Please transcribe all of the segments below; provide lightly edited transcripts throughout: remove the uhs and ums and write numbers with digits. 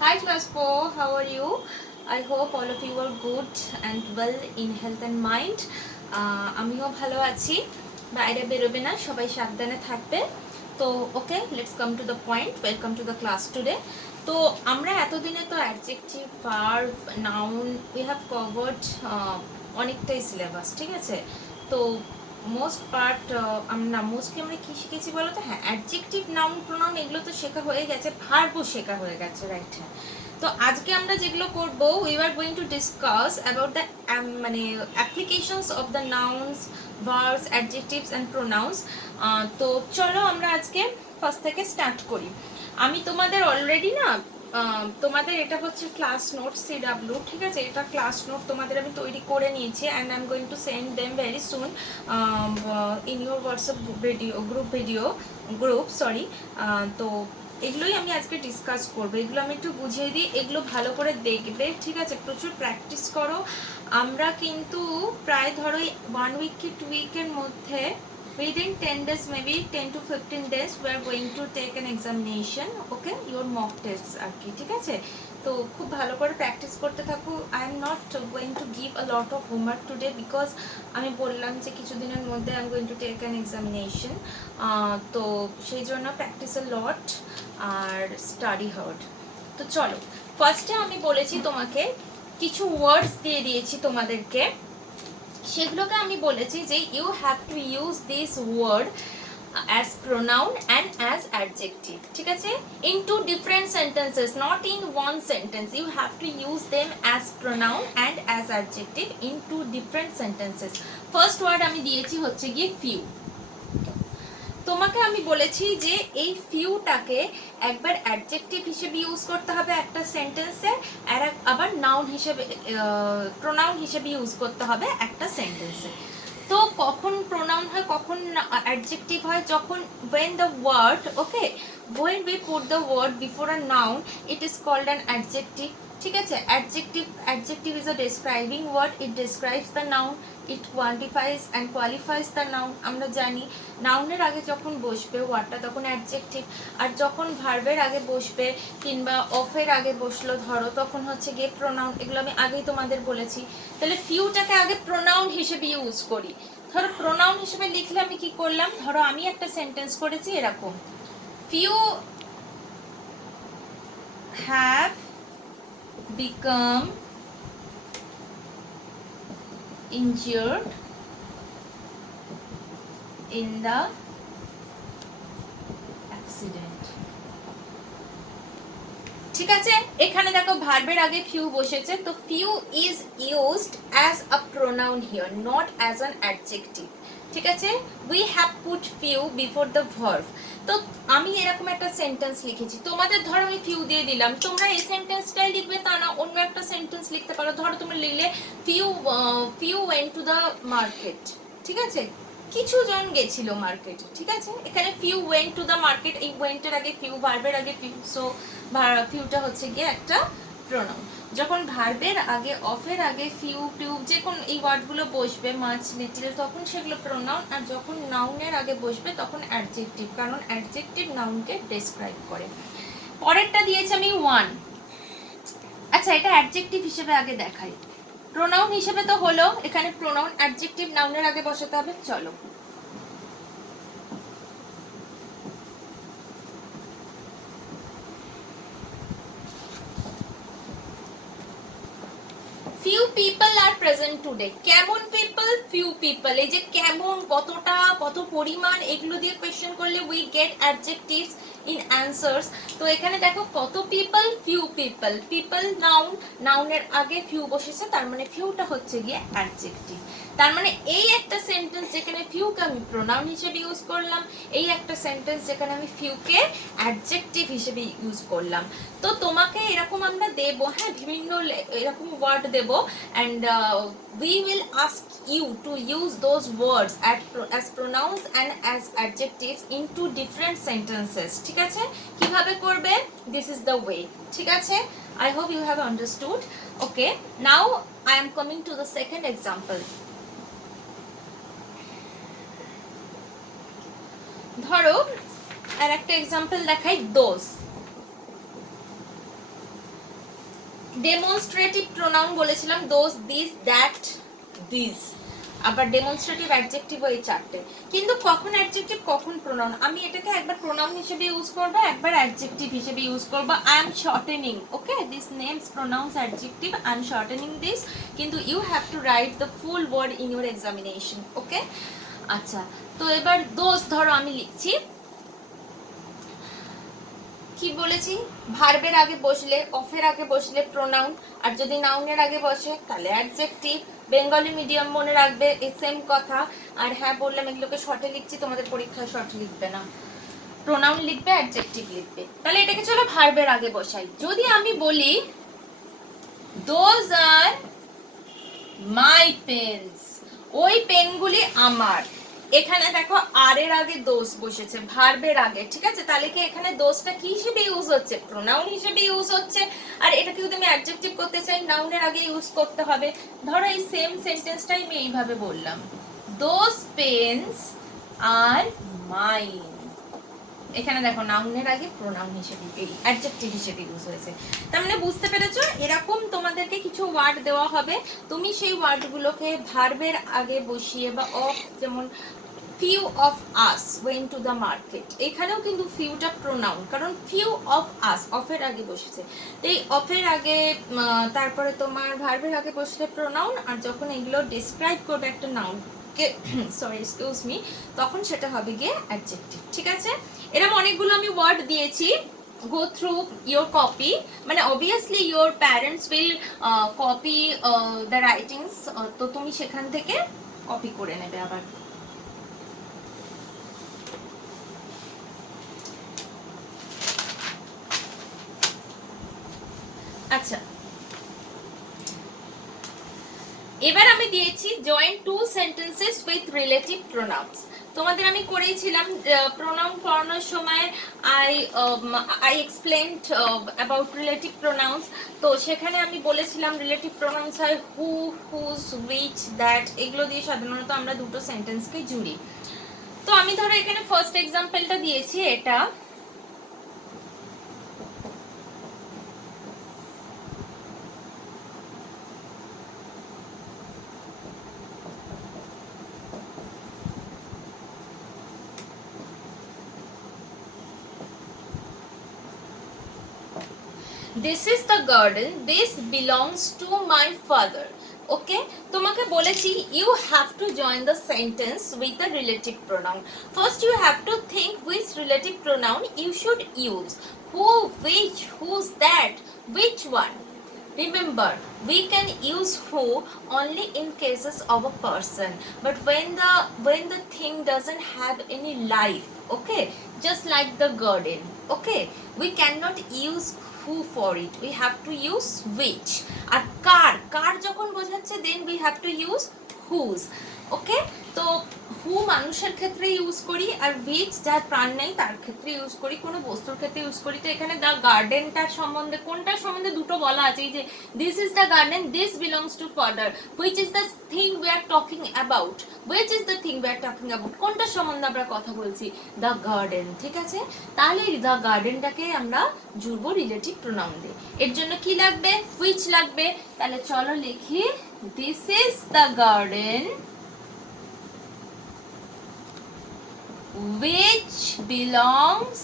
Hi class 4, how are you? I hope all of you are good and well in health and mind. আমিও ভালো আছি। বাইরে বেরোবে না, সবাই সাবধানে থাকবে। তো okay, let's come to the point. Welcome to the class today. তো আমরা এতদিনে তো adjective, verb, noun we have covered অনেকটাই সিলেবাস, ঠিক আছে? তো মোস্ট পার্ট আমরা মোস্টলি আমরা কী শিখেছি বলো তো? হ্যাঁ, অ্যাডজেক্টিভ, নাউন, প্রোনাউন এগুলো তো শেখা হয়ে গেছে, ভার্বও শেখা হয়ে গেছে, রাইট? হ্যাঁ। তো আজকে আমরা যেগুলো করব, we are going to discuss about the মানে applications of the nouns, verbs, adjectives and pronouns. তো চলো আমরা আজকে ফার্স্ট থেকে স্টার্ট করি। আমি তোমাদের অলরেডি না তোমাদের এটা হচ্ছে ক্লাস নোট CW, ঠিক আছে? এটা ক্লাস নোট তোমাদের আমি তৈরি করে নিয়েছি and I am going to send them very soon in your WhatsApp group sorry. তো এগুলোই আমি আজকে ডিসকাস করবো। এগুলো আমি একটু বুঝিয়ে দিই, এগুলো ভালো করে দেখবে, ঠিক আছে? প্রচুর প্র্যাকটিস করো। আমরা কিন্তু প্রায় ধরো 1 week কি 2 week-এর মধ্যে within 10 days, maybe 10 to 15 days, we are going to take an examination, okay, your mock tests আর কি, ঠিক আছে? তো খুব ভালো করে প্র্যাকটিস করতে থাকো। I am not going to give a lot of homework today because আমি বললাম যে কিছুদিনের মধ্যে I am going to take an examination. তো সেই জন্য প্র্যাকটিস এ লট আর স্টাডি হার্ড। তো চলো, ফার্স্টে আমি বলেছি তোমাকে কিছু ওয়ার্ডস দিয়ে দিয়েছি তোমাদেরকে, সেগুলোকে আমি বলেছি যে you have to use this word as pronoun and as adjective, ঠিক আছে? in two different sentences, not in one sentence. You have to use them as pronoun and as adjective in two different sentences. first word আমি দিয়েছি হচ্ছে গিয়ে few। তোমাকে আমি বলেছি যে এই ফিউটাকে একবার অ্যাডজেক্টিভ হিসেবে ইউজ করতে হবে একটা সেন্টেন্সে, আর আবার নাউন হিসেবে প্রোনাউন হিসেবে ইউজ করতে হবে একটা সেন্টেন্সে। তো কখন প্রোনাউন হয়, কখন অ্যাডজেক্টিভ হয়? যখন when the word, okay, when we put the word before a noun, it is called an adjective, ঠিক আছে? adjective is a describing word. It describes the noun, it quantifies and qualifies the noun. আমরা জানি নাউনের আগে যখন বসবে ওয়ার্ডটা তখন অ্যাডজেক্টিভ, আর যখন ভার্বের আগে বসবে কিংবা অফের আগে বসলো ধরো, তখন হচ্ছে গিয়ে প্রোনাউন। এগুলো আমি আগেই তোমাদের বলেছি। তাহলে ফিউটাকে আগে প্রোনাউন হিসেবে ইউজ করি। ধরো প্রোনাউন হিসেবে লিখলে আমি কি করলাম, ধরো আমি একটা সেন্টেন্স করেছি এরকম, few have become injured in the accident, ঠিক আছে? এখানে দেখো ভার্বের আগে ফিউ বসেছে, তো few is used as a pronoun here, not as an adjective, ঠিক আছে? We have put few before the verb. তো আমি এরকম একটা সেন্টেন্স লিখেছি, তোমাদের ধরো আমি ফিউ দিয়ে দিলাম, তোমরা এই সেন্টেন্সটাই লিখবে তা না, অন্য একটা সেন্টেন্স লিখতে পারো। ধরো তুমি লিখলে few went to the market, ঠিক আছে? কিছু জন গেছিল মার্কেটে, ঠিক আছে? এখানে few went to the market, এই ওয়েন্টের আগে ফিউ, ভার্বের আগে ফিউ, সো ফিউটা হচ্ছে গিয়ে একটা প্রোনাউন। যখন ভার্বের আগে, অফের আগে ফিউ, টিউব, যে কোন এই ওয়ার্ডগুলো বসবে, মাছ, লিটল, তখন সেগুলো প্রোনাউন। আর যখন নাউনের আগে বসবে তখন অ্যাডজেক্টিভ, কারণ অ্যাডজেক্টিভ নাউনকে ডেসক্রাইব করে। পরেরটা দিয়েছি আমি ওয়ান। আচ্ছা, এটা অ্যাডজেক্টিভ হিসেবে আগে দেখাই, প্রোনাউন হিসেবে তো হলো। এখানে প্রোনাউন, অ্যাডজেক্টিভ নাউনের আগে বসাতে হবে। চলো, few people are present today. কেমন people? few people। এই যে কেমন, কতটা, কত পরিমাণ, এগুলো দিয়ে কোয়েশ্চেন করলে we get adjectives in answers। তো এখানে দেখো কত people, few people। people noun, নাউনের আগে few বসেছে, তার মানে ফিউটা হচ্ছে গিয়ে অ্যাডজেক্টিভ। তার মানে এই একটা সেন্টেন্স যেখানে ফিউকে আমি প্রোনাউন হিসেবে ইউজ করলাম, এই একটা সেন্টেন্স যেখানে আমি ফিউকে অ্যাডজেক্টিভ হিসেবে ইউজ করলাম। তো তোমাকে এরকম আমরা দেব, হ্যাঁ, বিভিন্ন এরকম ওয়ার্ড দেব, and we will ask you to use those words as pronouns and as adjectives into different sentences, ঠিক আছে? কিভাবে করবে? This is the way, ঠিক আছে? I hope you have understood. Okay, now I am coming to the second example. ধরো আর একটা example দেখাই, those. Demonstrative pronoun বলেছিলাম দোজ, দিস, দ্যাট, দিস। আবার ডেমনস্ট্রেটিভ অ্যাডজেক্টিভ ওই চারটে। কিন্তু কখন অ্যাডজেক্টিভ কখন প্রোনাউন, আমি এটাকে একবার প্রোনাউন হিসেবে ইউজ করব, একবার অ্যাডজেক্টিভ হিসেবে ইউজ করব। I am shortening, okay, this names pronouns adjective, I am shortening this, কিন্তু you have to write the full word in your examination, okay. আচ্ছা, তো এবার দোষ ধরো আমি লিখছি, কি বলেছি, ভার্বের আগে বসলে, অফের আগে বসলে প্রোনাউন, আর যদি নাউনের আগে বসে তাহলে অ্যাডজেক্টিভ। বেঙ্গলি মিডিয়াম মনে রাখবে, এই সেম কথা। আর হ্যাঁ বললাম এগুলোকে শর্টে লিখছি, তোমাদের পরীক্ষায় শর্টে লিখবে না, প্রোনাউন লিখবে, অ্যাডজেক্টিভ লিখবে। তাহলে এটাকে চলো ভার্বের আগে বসাই। যদি আমি বলি দোজ আর মাই পেনস, ওই পেনগুলি আমার, এখানে দেখো আর এর আগে দোষ বসেছে ভার্বের আগে, ঠিক আছে, তাহলে কি এখানে দোষটা কি হিসেবে ইউজ হচ্ছে, প্রোনাউন হিসেবে ইউজ হচ্ছে। আর এটাকে যদি আমি অ্যাডজেক্টিভ করতে চাই নাউনের আগে ইউজ করতে হবে। ধরো এই সেম সেন্টেন্সটাই আমি এইভাবে বললাম, দোজ পেন্স আর মাইন, এখানে দেখো নাউনের আগে প্রোনাউন হিসেবে, অ্যাডজেক্টিভ হিসেবে ইউজ হয়েছে। তার মানে বুঝতে পেরেছো, এরকম তোমাদেরকে কিছু ওয়ার্ড দেওয়া হবে, তুমি সেই ওয়ার্ডগুলোকে ভার্বের আগে বসিয়ে, বা অফ, যেমন few of us went to the market, এখানেও কিন্তু ফিউটা প্রোনাউন, কারণ ফিউ অফ আস অফের আগে বসেছে। এই অফের আগে তারপরে তোমার ভার্বের আগে বসলে প্রোনাউন, আর যখন এগুলো ডিসক্রাইব করবে একটা নাউন কে, সরি এক্সকিউজ মি, তখন সেটা হবে গিয়ে অ্যাডজেক্টিভ, ঠিক আছে। এরকম অনেকগুলো আমি ওয়ার্ড দিয়েছি, go through your copy, মানে obviously your parents will copy the writings, তো তুমি সেখান থেকে কপি করে নেবে আবার। আচ্ছা, এবার আমি দিয়েছি join two sentences with relative pronouns. তোমাদের আমি করেছিলাম প্রোনাউন পড়ানোর সময়, I explained about relative pronouns. তো সেখানে আমি বলেছিলাম রিলেটিভ প্রোনাউন্স হয় হু, হুজ, উইচ, দ্যাট, এগুলো দিয়ে সাধারণত আমরা দুটো সেন্টেন্সকে জুড়ি। তো আমি ধরো এখানে ফার্স্ট এক্সাম্পলটা দিয়েছি, এটা this is the garden, this belongs to my father, okay। তোমাকে বলেছি you have to join the sentence with the relative pronoun. First you have to think which relative pronoun you should use, who, which, whose, that, which one. Remember, we can use who only in cases of a person, but when the thing doesn't have any life, okay, just like the garden, okay, we cannot use who for it, we have to use which. আর কার যখন বোঝাচ্ছে then we have to use whose, ওকে। তো হু মানুষের ক্ষেত্রে use করি, আর which যার প্রাণ নেই তার ক্ষেত্রে ইউজ করি, কোনো বস্তুর ক্ষেত্রে ইউজ করি। তো এখানে দ্য গার্ডেনটার সম্বন্ধে, কোনটার সম্বন্ধে দুটো বলা আছে, এই যে this is the garden, this belongs to father, which is the thing we are talking about, which is the thing we are talking about, কোনটার সম্বন্ধে আমরা কথা বলছি, দ্য গার্ডেন, ঠিক আছে। তাহলে দ্য গার্ডেনটাকে আমরা জুড়বো রিলেটিভ প্রোনাউন দিয়ে। এর জন্য কি লাগবে, হুইচ লাগবে। তাহলে চলো লিখি, this is the garden which belongs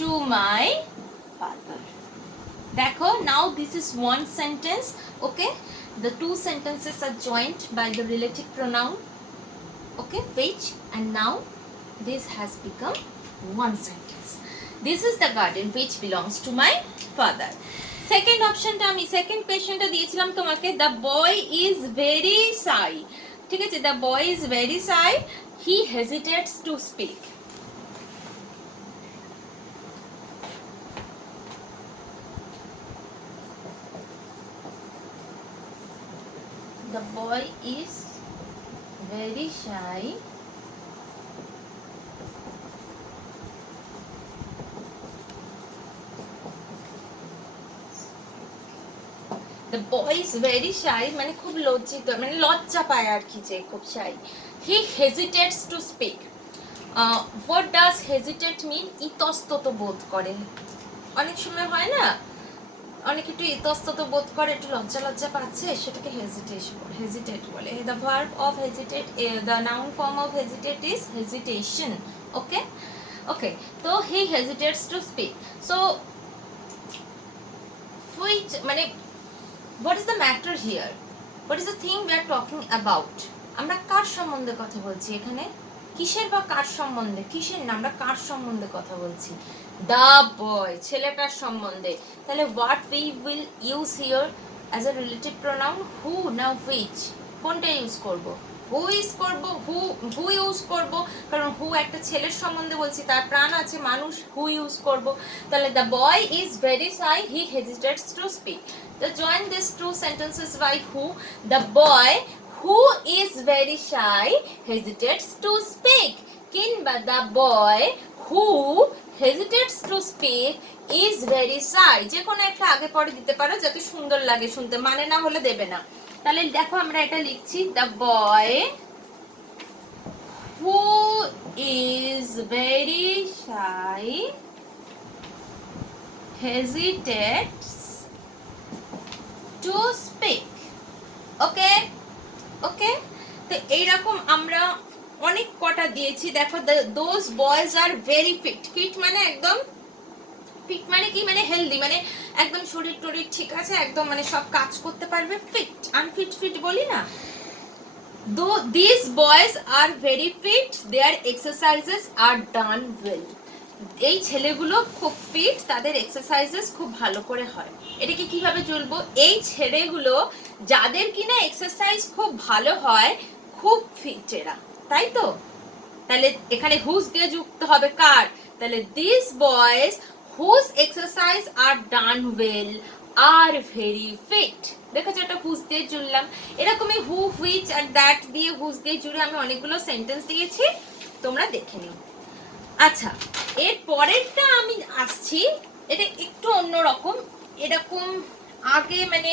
to my father. Dekho, now this is one sentence, okay, the two sentences are joined by the relative pronoun, okay, which, and now this has become one sentence. This is the garden which belongs to my father. Second option টা আমি, second question টা দিয়েছিলাম তোমাকে, the boy is very shy, ঠিক আছে, the boy is very shy, he hesitates to speak. The boy is very shy, the boy is very shy মানে খুব লজ্জিত, মানে লজ্জা পায় আর কি, যে খুব shy. He hesitates to speak. What does hesitate mean? ইতস্তত বোধ করে, অনেক সময় হয় না, অনেক একটু ইতস্তত বোধ করে, একটু লজ্জা লজ্জা পাচ্ছে, সেটাকে হেজিটেট বলে। The verb of hesitate, the noun form of hesitate is hesitation. Okay okay, তো he hesitates to speak. So which মানে what is the matter here, what is the thing we are talking about? আমরা কার সম্বন্ধে কথা বলছি এখানে? কিসের বা কার সম্বন্ধে, কিসের না, আমরা কার সম্বন্ধে কথা বলছি? দা বয়, ছেলেটার সম্বন্ধে। তাহলে what we will use here as a relative pronoun, who না which, কোনটা ইউজ করব? হু ইউজ করব, হু ইউজ করব, কারণ হু একটা ছেলের সম্বন্ধে বলছি, তার প্রাণ আছে, মানুষ, হু ইউজ করব। তাহলে the boy is very shy, he hesitates to speak. তো join these two sentences by who. The boy who is very shy hesitates to speak. কিংবা the boy who hesitates to speak is very shy, যে কোনো একটা আগে পরে দিতে পারো যাতে সুন্দর লাগে শুনতে, মানে না হলে দেবে না। তাহলে দেখো আমরা এটা লিখছি, the boy who is very shy hesitates to speak. Okay okay, তো এইরকম আমরা অনেক কটা দিয়েছি। দেখো, those boys are very fit. Fit মানে একদম, ফিট মানে কি, মানে হেলদি, মানে একদম শরীর টরীর ঠিক আছে, একদম মানে সব কাজ করতে পারবে। ফিট, আনফিট ফিট বলি না। These boys are very fit, their exercises are done well. এই ছেলেগুলো খুব ফিট, তাদের এক্সারসাইজেস খুব ভালো করে হয়। এটাকে কিভাবে চলবো? এই ছেলেগুলো যাদের কিনা এক্সারসাইজ খুব ভালো হয়, খুব ফিট এরা, তাই তো? তাহলে এখানে হুজ দিয়ে যুক্ত হবে কার? তাহলে this boys whose exercise are done well are very fit. দেখেছো, এটা হুজ দিয়ে জুড়লাম। এরকমই হু, হুইচ আর দ্যাট দিয়ে হুজ দিয়ে জুড়ে আমি অনেকগুলো সেন্টেন্স দিয়েছি, তোমরা দেখে নিও। আচ্ছা, এর পরেরটা আমি আসছি, এটা একটু অন্যরকম। এরকম আগে মানে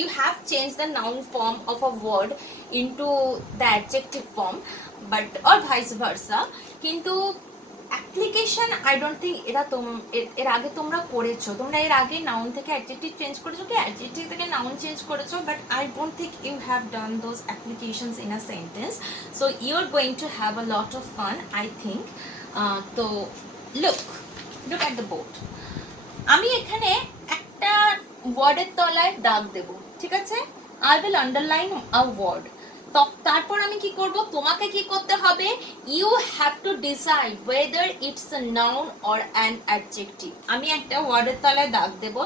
you have changed the noun form of a word into the adjective form, but or vice versa, কিন্তু অ্যাপ্লিকেশন আই ডোন্ট থিঙ্ক এর আগে তোমরা করেছো। তোমরা এর আগে নাউন থেকে অ্যাডজেক্টিভ চেঞ্জ করেছো কি অ্যাডজেক্টিভ থেকে নাউন চেঞ্জ করেছো, but I don't think you have done those applications in a sentence. So you are going to have a lot of fun, I think. তো লুক অ্যাট দ্য বোর্ড। আমি এখানে একটা ওয়ার্ডের তলায় দাগ দেব, ঠিক আছে? I will underline a word. তারপর আমি কি করব, তোমাকে কি করতে হবে, you have to decide whether it's a noun or an adjective. আমি একটা ওয়ার্ডের তলায় দাগ দেব,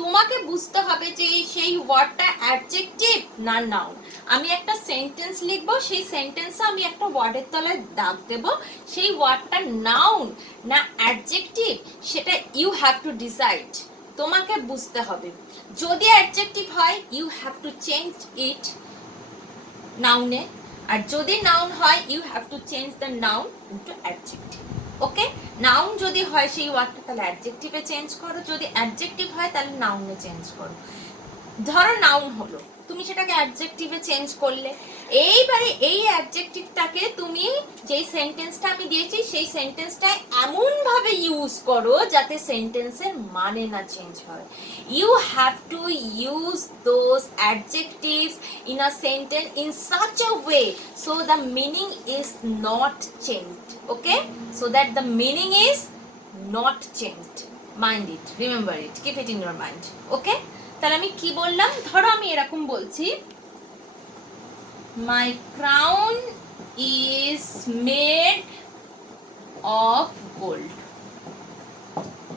তোমাকে বুঝতে হবে যে সেই ওয়ার্ডটা অ্যাডজেক্টিভ না নাউন। আমি একটা সেন্টেন্স লিখব, সেই সেন্টেন্সে আমি একটা ওয়ার্ডের তলায় দাগ দেব, সেই ওয়ার্ডটা নাউন না অ্যাডজেক্টিভ সেটা ইউ হ্যাভ টু ডিসাইড, তোমাকে বুঝতে হবে। যদি অ্যাডজেক্টিভ হয় you have to change it নাউনে, আর যদি নাউন হয় you have to change the noun into adjective. Okay, noun যদি হয় সেই ওয়ার্ডটা তাহলে অ্যাডজেক্টিভে চেঞ্জ করো, যদি অ্যাডজেক্টিভ হয় তাহলে নাউনে চেঞ্জ করো। ধরো নাউন হলো, তুমি সেটাকে অ্যাডজেক্টিভে চেঞ্জ করলে, এইবারে এই অ্যাডজেক্টিভটাকে তুমি যেই সেন্টেন্সটা আমি দিয়েছি সেই সেন্টেন্সটা এমন ভাবে ইউজ করো যাতে সেন্টেন্সের মানে না চেঞ্জ হয়। You have to use those adjectives in a sentence in such a way so the meaning is not changed. Okay, so that the meaning is not changed. Mind it, remember it, keep it in your mind. Okay, তাহলে আমি কি বললাম, ধরো আমি এরকম বলছি, my crown is made of gold.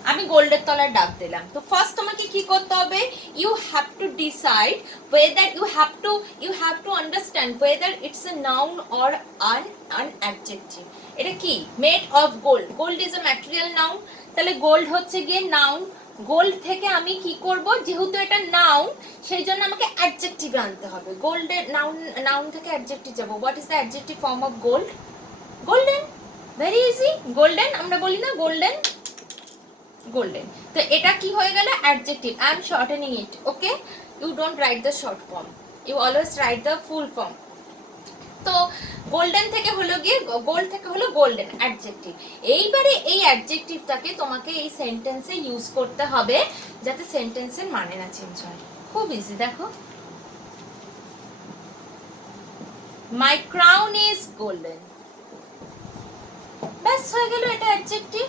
আমি গোল্ডের তলায় ডাক দিলাম। তো ফার্স্ট তোমাকে কি করতে হবে, you have to decide whether you have to understand whether it's a noun or an adjective. এটা কি, made of gold, gold is a material noun, তাহলে গোল্ড হচ্ছে গিয়ে নাউন। গোল্ড থেকে আমি কি করব, যেহেতু এটা নাউন সেই জন্য আমাকে অ্যাডজেক্টিভে আনতে হবে। গোল্ডের নাউন থেকে অ্যাডজেক্টিভ যাব। What is the adjective form of gold? Golden, very easy, golden. আমরা বলি না গোল্ডেন, গোল্ডেন। তো এটা কি হয়ে গেল, adjective. I am shortening it. Okay, you don't write the short form, you always write the full form. তো golden থেকে হলো গিয়ে গোল্ড থেকে হলো গোল্ডেন অ্যাডজেক্টিভ। এইবারে এই অ্যাডজেক্টিভটাকে তোমাকে এই সেন্টেন্সে ইউজ করতে হবে যাতে সেন্টেন্সের মানে না চেঞ্জ হয়। খুব ইজি, দেখো, মাই ক্রাউন ইজ গোল্ডেন, ব্যাস হয়ে গেল, এটা অ্যাডজেক্টিভ।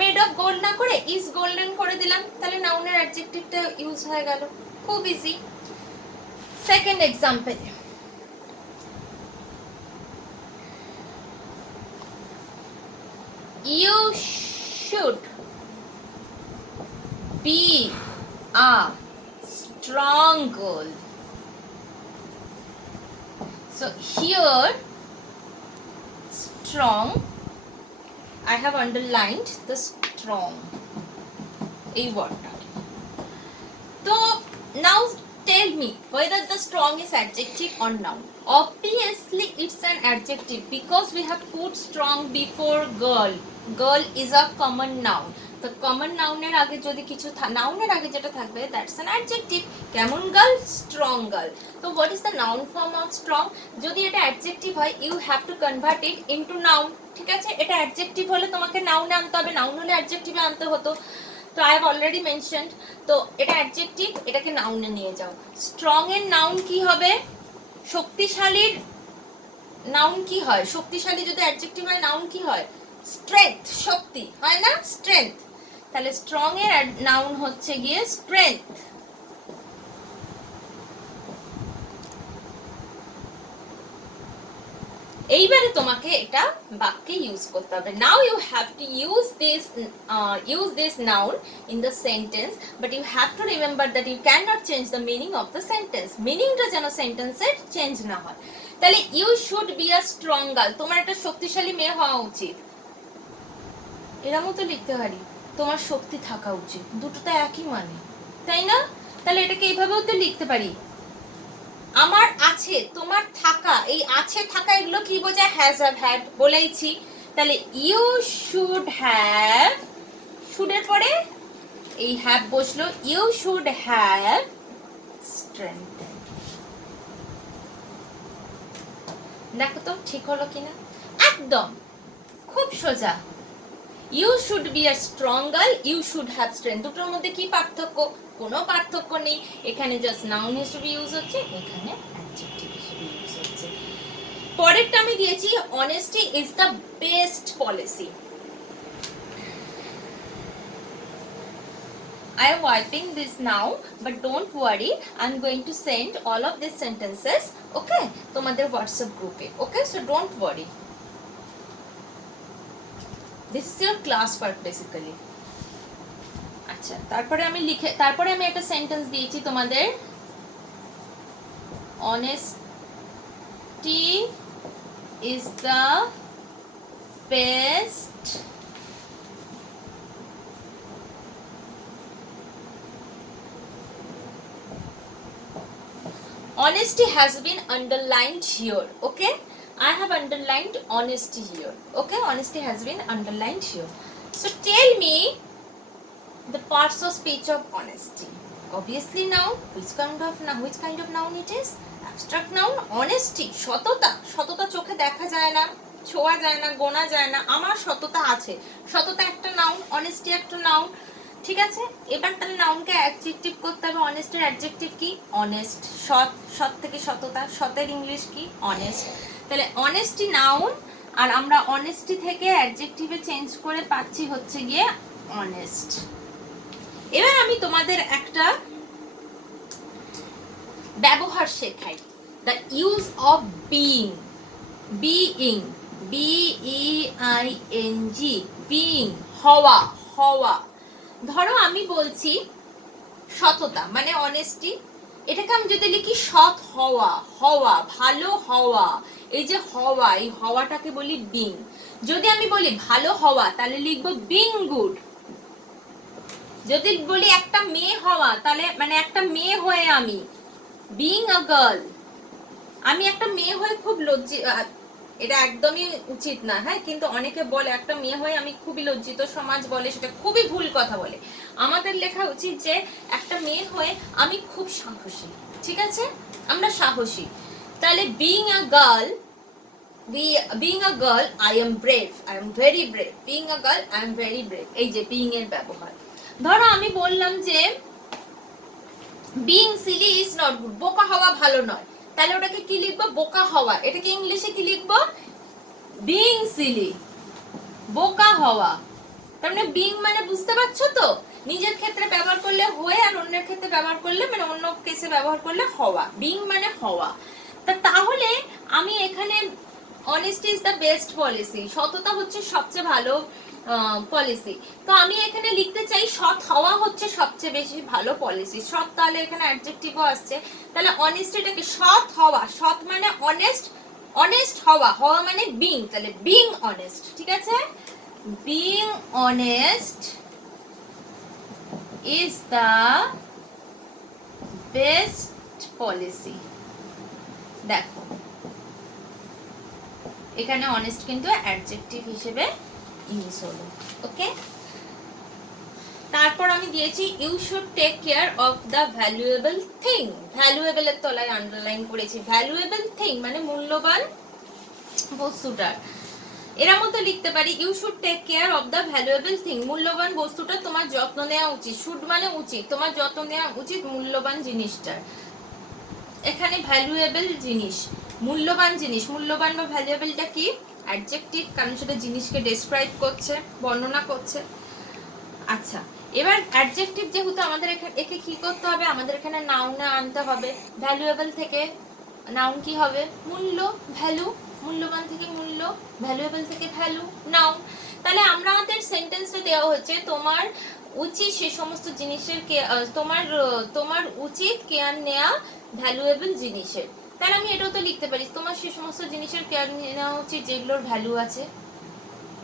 মেড অফ গোল্ড না করে ইজ গোল্ডেন করে দিলাম, তাহলে নাউনের অ্যাডজেক্টিভটা ইউজ হয়ে গেল, খুব easy. Second example, you should be a strong girl. So here strong, I have underlined the strong এই wordটা। তো now tell me whether the strong is adjective or noun. Obviously it's an adjective because we have put strong before girl. Girl is a common noun. তো common noun এর আগে যদি কিছু noun এর আগে যেটা থাকবে that's an adjective. কেমন girl? Strong girl. তো what is the noun form of strong? যদি এটা adjective হয় you have to convert it into noun. ঠিক আছে, এটা adjective হলে তোমাকে noun এ আনতে হবে, noun হলে adjective এ আনতে হতো। তো I have already mentioned, তো এটা adjective, এটাকে noun এ নিয়ে যাও। strong এর noun কি হবে? শক্তিশালীর নাউন কি হয়? শক্তিশালী যদি অ্যাডজেক্টিভ হয় নাউন কি হয়? স্ট্রেংথ, শক্তি হয় না, স্ট্রেংথ। তাহলে স্ট্রং এর নাউন হচ্ছে গিয়ে স্ট্রেংথ। এইবারে তোমাকে এটা বাক্যে ইউজ করতে হবে। Now you have to use this noun in the sentence, but you have to remember that you cannot change the meaning of the sentence. মিনিংটা যেন সেন্টেন্সের চেঞ্জ না হয়। তাহলে you should be a strong girl, তোমার একটা শক্তিশালী মেয়ে হওয়া উচিত, এরকমও তো লিখতে পারি, তোমার শক্তি থাকা উচিত, দুটো তো একই মানে, তাই না? তাহলে এটাকে এইভাবেও তো লিখতে পারি, আমার আছে, তোমার থাকা, এই আছে থাকা এগুলো কি বোঝায়? হ্যাজ হ্যাভ হ্যাড বলেইছি। তাহলে ইউ শুড হ্যাভ, শুডের পরে এই হ্যাভ বসলো, ইউ শুড হ্যাভ স্ট্রেংথ। দেখো তো ঠিক হলো কিনা? একদম খুব সোজা। You should be a strong girl, you should have strength, দুটোর মধ্যে কি পার্থক্য? কোনো পার্থক্য নেই। এখানে জাস্ট নাউন হিসেবে ইউজ হচ্ছে, এখানে অ্যাডজেক্টিভ হিসেবে ইউজ হচ্ছে। পরেরটা আমি দিয়েছি honesty is the best policy. I am wiping this now, but don't worry, I'm going to send all of these sentences, okay, তোমাদের WhatsApp গ্রুপে, okay, so don't worry. This is your class work basically. আচ্ছা, তারপরে আমি একটা sentence দিয়েছি তোমাদের, honesty is the best honesty has been underlined here, okay, I have underlined honesty here, okay, honesty has been underlined here. So tell me the parts of speech of honesty. Obviously noun, which kind of noun it is? Abstract noun. Honesty, সততা, সততা চোখে দেখা যায় না, ছোঁয়া যায় না, গোনা যায় না, আমার সততা আছে, সততা একটা নাউন, অনেস্টি একটা নাউন, ঠিক আছে। এবার তাহলে নাউনকে অ্যাডজেক্টিভ করতে হবে। অনেস্টের অ্যাডজেক্টিভ কি? অনেস্ট, সৎ, সৎ থেকে সততা, সতের ইংলিশ কি? অনেস্ট। তাহলে অনেস্টি নাউন, আর আমরা অনেস্টি থেকে অ্যাডজেক্টিভে চেঞ্জ করে পাচ্ছি হচ্ছে গিয়ে অনেস্ট। এবার আমি তোমাদের একটা ব্যবহার শেখাই, the use of being, being, BEING, being, হওয়া, হওয়া। ধরো আমি বলছি সততা মানে অনেস্টি, এটাকে আমি যদি লিখি সৎ হওয়া, হওয়া, ভালো হওয়া, এই যে হওয়া, এই হওয়াটাকে বলি বিং। যদি আমি বলি ভালো হওয়া তাহলে লিখবো বিং গুড। যদি বলি একটা মেয়ে হওয়া তাহলে মানে একটা মেয়ে হয়ে আমি, বিং আ গার্ল, আমি একটা মেয়ে হয়ে খুব লজ্জিত, এটা একদমই উচিত না, হ্যাঁ, কিন্তু অনেকে বলে একটা মেয়ে হয়ে আমি খুবই লজ্জিত, সমাজ বলে সেটা খুবই ভুল কথা বলে। আমাদের লেখা উচিত যে একটা মেয়ে হয়ে আমি খুব সাহসী, ঠিক আছে, আমরা সাহসী। তাহলে being a girl being a girl I am brave, I am very brave, being a girl I am very brave, এই যে being এর ব্যবহার। ধরো আমি বললাম যে being silly is not good, বোকা হওয়া ভালো নয়, তাহলে ওটাকে কি লিখবো? বোকা হওয়া। এটাকে ইংলিশে কি লিখবো? being silly, বোকা হওয়া। তার মানে being মানে বুঝতে পারছো তো, নিজের ক্ষেত্রে ব্যবহার করলে হয়ে, আর অন্যের ক্ষেত্রে ব্যবহার করলে মানে অন্য কেসে ব্যবহার করলে হওয়া। being মানে হওয়া। তাহলে আমি এখানে honesty is the best policy, সততা হচ্ছে সবচেয়ে ভালো পলিসি। তো আমি এখানে লিখতে চাই সৎ হওয়া হচ্ছে সবচেয়ে বেশি ভালো পলিসি। সৎ, তাহলে এখানে অ্যাডজেক্টিভও আসছে। তাহলে অনেস্টিটাকে সৎ হওয়া, সৎ মানে অনেস্ট, অনেস্ট হওয়া, হওয়া মানে বিং, তাহলে বিং অনেস্ট, ঠিক আছে? Being honest is the best policy. দেখো এখানে অনেস্ট কিন্তু অ্যাডজেক্টিভ হিসেবে ইউজ হলো, ওকে? তারপর আমি দিয়েছি you should take care of the valuable thing. Valuable এর তলায় আন্ডারলাইন করেছি, ভ্যালুয়েবল থিং মানে মূল্যবান বস্তুটার। এর মতো লিখতে পারি you should take care of the valuable thing, মূল্যবান বস্তুটা তোমার যত্ন নেওয়া উচিত। শুড মানে উচিত, তোমার যত্ন নেওয়া উচিত মূল্যবান জিনিসটার। এখানে ভ্যালুয়েবল জিনিস, মূল্যবান জিনিস, মূল্যবান বা ভ্যালুয়েবলটা কি? অ্যাডজেক্টিভ, কারণ সেটা জিনিসকে ডেসক্রাইব করছে, বর্ণনা করছে। আচ্ছা, এবার অ্যাডজেক্টিভ যেহেতু আমাদের একে কি করতে হবে? আমাদের এখানে নাউনে আনতে হবে। ভ্যালুয়েবল থেকে নাউন কি হবে? মূল্য, ভ্যালু। মূল্যবান থেকে মূল্য, ভ্যালুয়েবল থেকে ভ্যালু, নাউন। তাহলে আমাদের সেন্টেন্সটা দেওয়া হচ্ছে তোমার উচিত সে সমস্ত জিনিসের তোমার উচিত কেয়ার নেওয়া ভ্যালুয়েবল জিনিসের। তাহলে আমি এটাও তো লিখতে পারি তোমার সে সমস্ত জিনিসের কেয়ার নেওয়া উচিত যেগুলোর ভ্যালু আছে।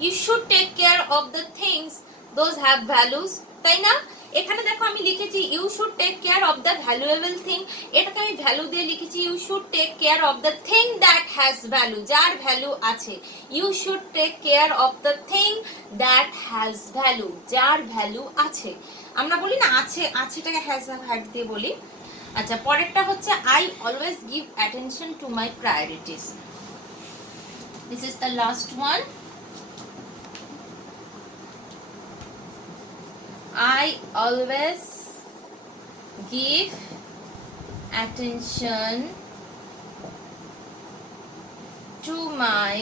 You should take care of the things those have values, তাই না? এখানে দেখো আমি লিখেছি you should take care of the valuable thing, এটাকে আমি ভ্যালু দিয়ে লিখেছি you should take care of the thing that has value, যার ভ্যালু আছে। You should take care of the thing that has value, যার ভ্যালু আছে। আমরা বলি না আছে, আছেটাকে হ্যাজ হ্যাড দিয়ে বলি। আচ্ছা, পরেরটা হচ্ছে I always give attention to my priorities. This is the last one. I always give attention to my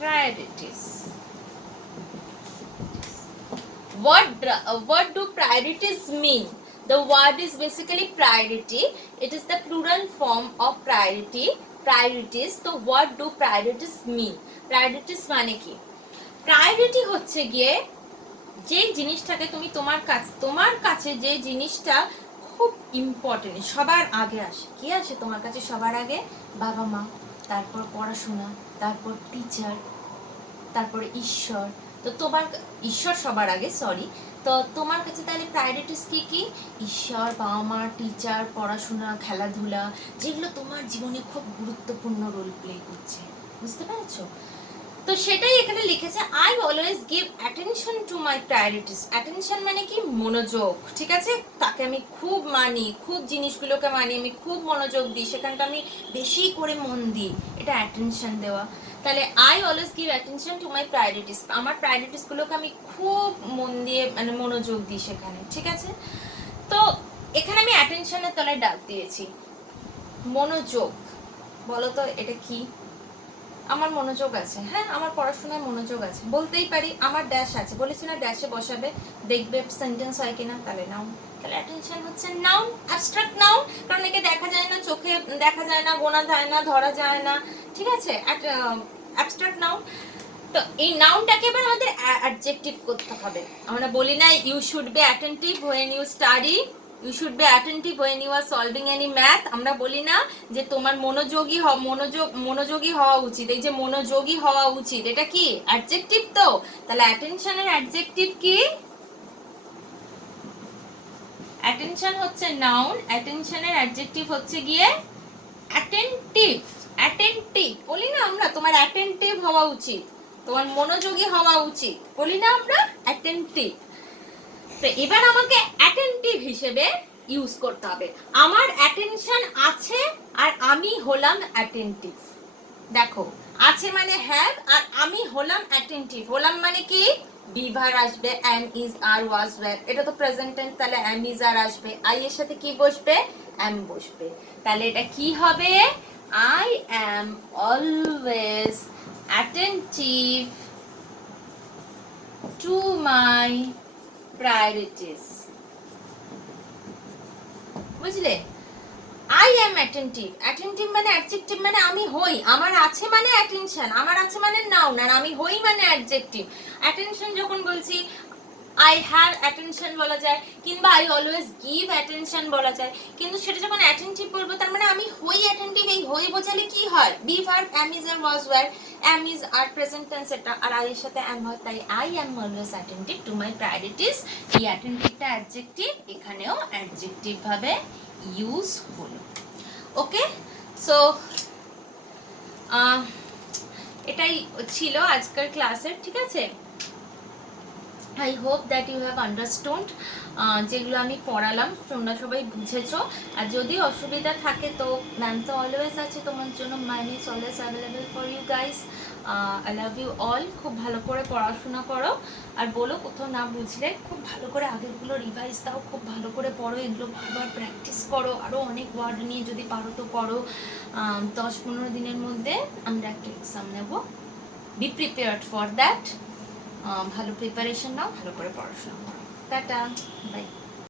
priorities. What do priorities mean? The word is basically priority. It is the plural form of priority, priorities. So what do priorities mean? Priorities মানে কি? Priority হচ্ছে গিয়ে যে জিনিসটাকে তুমি তোমার কাছে যে জিনিসটা খুব ইম্পর্টেন্ট, সবার আগে আসে। কি আসে তোমার কাছে সবার আগে? বাবা মা, তারপর পড়াশোনা, তারপর টিচার, তারপরে ঈশ্বর। তো তোমার ঈশ্বর সবার আগে, সরি। তো তোমার কাছে তাহলে প্রায়োরিটিস কি কি? ঈশ্বর, বাবা মা, টিচার, পড়াশোনা, খেলাধুলা, যেগুলো তোমার জীবনে খুব গুরুত্বপূর্ণ রোল প্লে করছে। বুঝতে পেরেছো? তো সেটাই এখানে লিখেছে I always give attention to my priorities. Attention মানে কি? মনোযোগ, ঠিক আছে? তাকে আমি খুব মানি, খুব জিনিসগুলোকে মানি, আমি খুব মনোযোগ দিই, সেখানটা আমি বেশি করে মন দিই, এটা অ্যাটেনশন দেওয়া। তাহলে I always give attention to my priorities, আমার প্রায়োরিটিসগুলোকে আমি খুব মন দিয়ে মানে মনোযোগ দিই সেখানে, ঠিক আছে? তো এখানে আমি অ্যাটেনশনের তলায় ডাক দিয়েছি মনোযোগ। বলো তো এটা কি? আমার মনোযোগ আছে, হ্যাঁ আমার পড়াশোনায় মনোযোগ আছে, বলতেই পারি। আমার ড্যাশ আছে, বলেছি না ড্যাশে বসাবে, দেখবে সেন্টেন্স হয় কিনা। তাহলে নাউন, তাহলে অ্যাটেনশন হচ্ছে নাউন, অ্যাবস্ট্রাক্ট নাউন, কারণ একে দেখা যায় না, চোখে দেখা যায় না, গোনা যায় না, ধরা যায় না, ঠিক আছে? Abstract noun. তো এই নাউনটাকে এবার আমাদের অ্যাডজেক্টিভ করতে হবে। আমরা বলি না you should be attentive when you study, you should be attentive when you are solving any math. আমরা বলি না যে তোমার মনোযোগী হওয়া উচিত, এই যে মনোযোগী হওয়া উচিত, এটা কি অ্যাডজেক্টিভ? তো তাহলে অ্যাটেনশনের অ্যাডজেক্টিভ কি? অ্যাটেনশন হচ্ছে নাউন, অ্যাটেনশনের অ্যাডজেক্টিভ হচ্ছে গিয়ে অ্যাটেন্টিভ। অ্যাটেন্টিভ বলি না আমরা, তোমার অ্যাটেন্টিভ হওয়া উচিত, তোমার মনোযোগী হওয়া উচিত, বলি না আমরা অ্যাটেন্টিভ। তো এবার আমাকে অ্যাটেন্টিভ হিসেবে ইউজ করতে হবে। আমার অ্যাটেনশন আছে আর আমি হলাম অ্যাটেন্টিভ। দেখো আছে মানে হ্যাভ, আর আমি হলাম অ্যাটেন্টিভ। হলাম মানে কি, বিভার আসবে, অ্যাম ইজ আর ওয়াজ ওয়্যার, এটা তো প্রেজেন্ট টেন্স, তাহলে অ্যাম ইজ আর আসবে, আই এর সাথে কি বসবে, অ্যাম বসবে। তাহলে এটা কি হবে, I am always attentive to my priorities. বুঝলে? আই অ্যাম অ্যাটেন্টিভ, অ্যাটেন্টিভ মানে অ্যাডজেক্টিভ, মানে আমি হই, আমার আছে মানে অ্যাটেনশন, আমার আছে মানে নাউন, আর আমি হই মানে অ্যাডজেক্টিভ। অ্যাটেনশন যখন বলছি আই হ্যাভ অ্যাটেনশন বলা যায়, কিংবা আই অলওয়েজ গিভ অ্যাটেনশন বলা যায়, কিন্তু সেটা যখন অ্যাটেন্টিভ বলবো তার মানে আমি হই অ্যাটেন্টিভ। এই হই বোঝালে কি হয়, be verb, am is are was were, am is are present tense এটা, আর আই এর সাথে অ্যাম হয়, তাই I am always attentive to my priorities. এই অ্যাটেন্টিভটা অ্যাডজেক্টিভ, এখানেও অ্যাডজেক্টিভ ভাবে ইউজ হলো। ওকে, সো এটাই ছিল আজকের ক্লাসের, ঠিক আছে? I hope that you have understood. যেগুলো আমি পড়ালাম তোমরা সবাই বুঝেছো। আর যদি অসুবিধা থাকে তো ম্যাম তো অলওয়েজ আছে তোমার জন্য, ma'am is always available for you guys. I love you all. খুব ভালো করে পড়াশোনা করো, আর বলো কোথাও না বুঝলে খুব ভালো করে আগেরগুলো রিভাইজ দাও, খুব ভালো করে পড়ো, এগুলো বারবার প্র্যাকটিস করো, আরও অনেক ওয়ার্ড নিয়ে যদি পারো তো করো। 10-15 দিনের মধ্যে আমরা একটা এক্সাম নেব, বি প্রিপেয়ার্ড ফর দ্যাট। ভালো প্রিপারেশন নাও, ভালো করে পড়াশোনা করো। Tata, by.